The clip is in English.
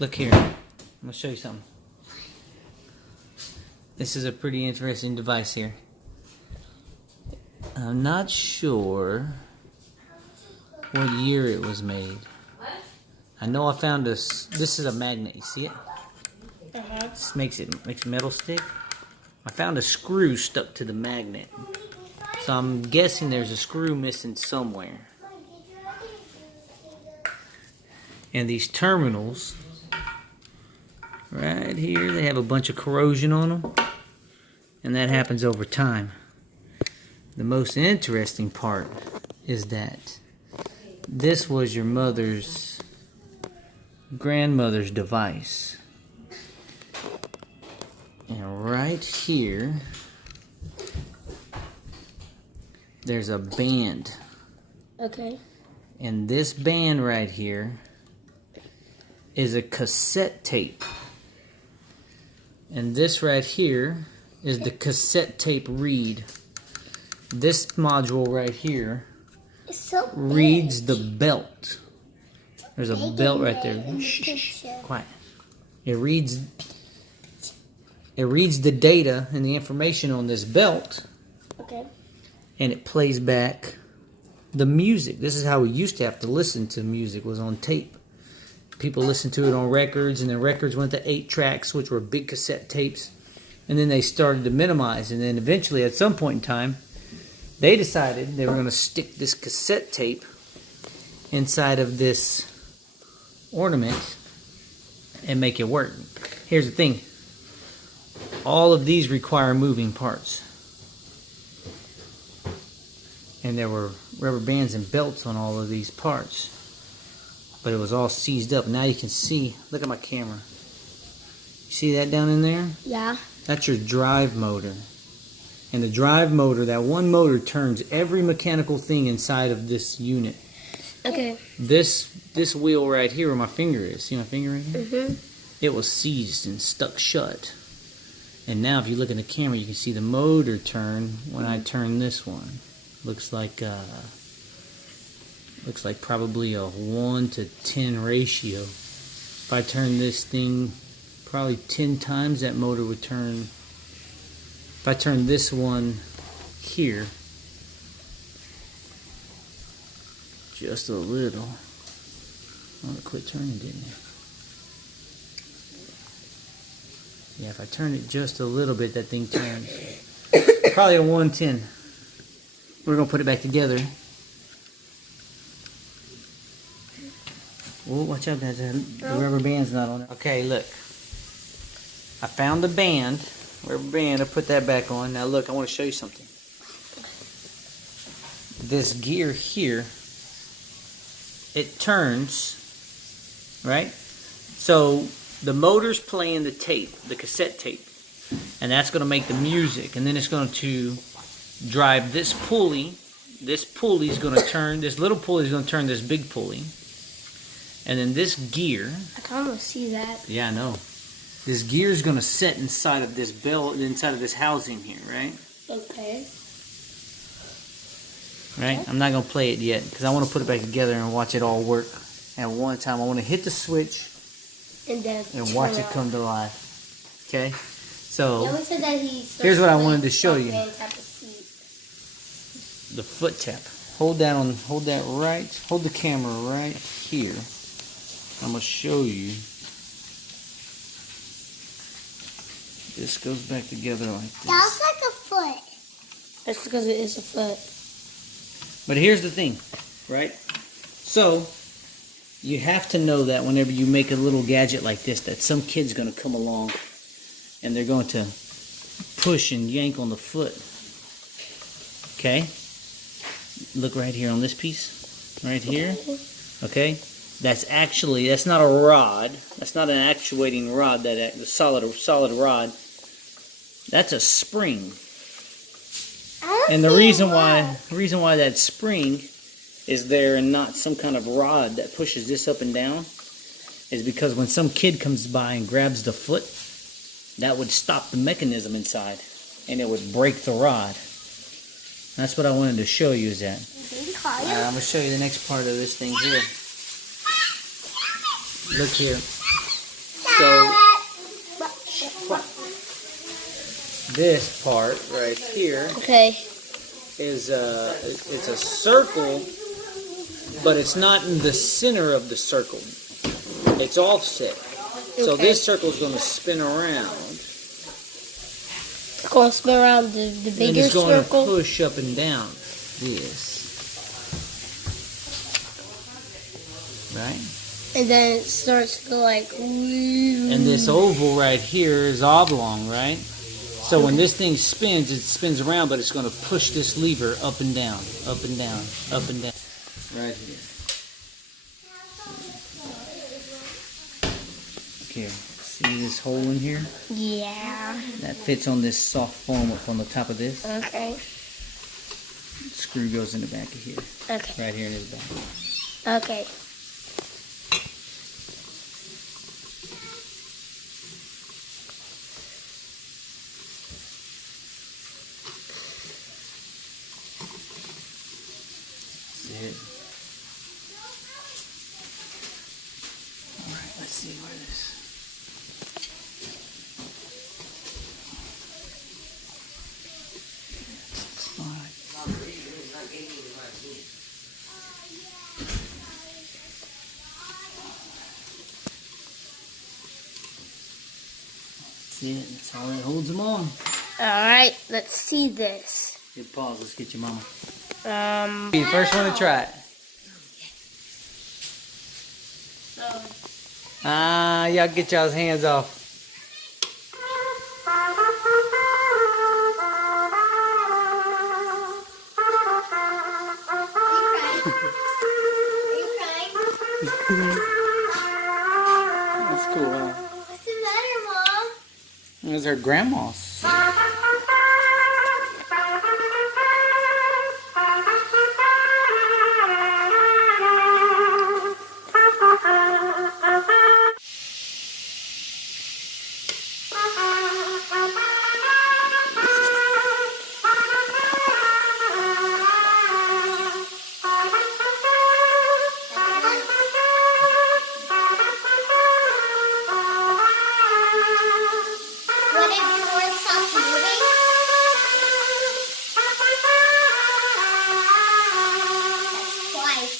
Look here. I'm going to show you something. This is a pretty interesting device here. I'm not sure what year it was made. I know I found this. This is a magnet. You see it? This makes metal stick. I found a screw stuck to the magnet. So I'm guessing there's a screw missing somewhere. And these terminals right here, they have a bunch of corrosion on them. And that happens over time. The most interesting part is that this was your grandmother's device. And right here, there's a band. Okay. And this band right here is a cassette tape. And this right here is the cassette tape read. This module right here reads the belt. There's a belt right there. Shh, quiet. It reads the data and the information on this belt. Okay. And it plays back the music. This is how we used to have to listen to music, was on tape. People listened to it on records, and the records went to 8 tracks, which were big cassette tapes. And then they started to minimize. And then eventually, at some point in time, they decided they were going to stick this cassette tape inside of this ornament and make it work. Here's the thing. All of these require moving parts. And there were rubber bands and belts on all of these parts. But it was all seized up. Now you can see, look at my camera. You see that down in there? Yeah. That's your drive motor. And the drive motor, that one motor turns every mechanical thing inside of this unit. Okay. This wheel right here where my finger is, see my finger right here? Mm-hmm. It was seized and stuck shut. And now if you look in the camera, you can see the motor turn when I turn this one. Looks like probably a 1 to 10 ratio. If I turn this thing probably 10 times, that motor would turn. If I turn this one here just a little, oh, it quit turning, didn't it? Yeah, if I turn it just a little bit, that thing turns. Probably a 110. We're gonna put it back together. Oh, watch out, the rubber band's not on it. Okay, look. I found the band, rubber band, I put that back on. Now look, I want to show you something. This gear here, it turns, right? So the motor's playing the tape, the cassette tape, and that's going to make the music, and then it's going to drive this pulley. This pulley's going to turn, this little pulley's going to turn this big pulley. And then this gear, I can almost see that. yeah, I know. This gear is going to set inside of this belt, inside of this housing here, right? Okay. Right? I'm not going to play it yet because I want to put it back together and watch it all work at one time. I want to hit the switch And watch it come to life. Okay? So, yeah, said that here's what I wanted to show you. The The foot tap. Hold that right, hold the camera right here. I'm going to show you. This goes back together like this. That's like a foot. That's because it is a foot. But here's the thing, right? So, you have to know that whenever you make a little gadget like this, that some kid's going to come along and they're going to push and yank on the foot. Okay? Look right here on this piece. Right here. Okay? That's not a rod. That's not an actuating rod, the solid rod. That's a spring. And the reason why that spring is there and not some kind of rod that pushes this up and down is because when some kid comes by and grabs the foot, that would stop the mechanism inside and it would break the rod. That's what I wanted to show you is that. I'm going to show you the next part of this thing here. Look here. So this part right here Okay. is it's a circle, but it's not in the center of the circle. It's offset. So Okay. this circle is going to spin around. It's going to spin around the And bigger it's going circle. to push up and down this. Right? And then it starts to go like. And this oval right here is oblong, right? So when this thing spins, it spins around, but it's going to push this lever up and down, up and down, up and down. Right here. Okay, see this hole in here? Yeah. That fits on this soft foam up on the top of this. Okay. Screw goes in the back of here. Okay. Right here in his back. Okay. That's it. Alright, let's see where this. That's it. That's all that holds them on. Alright, let's see this. Good pause. Let's get your mama. Um. Be the first one to try it. Y'all get y'all's hands off. That's cool, huh? What's the matter, Mom? Those are grandma's. What if yours stops moving? That's twice.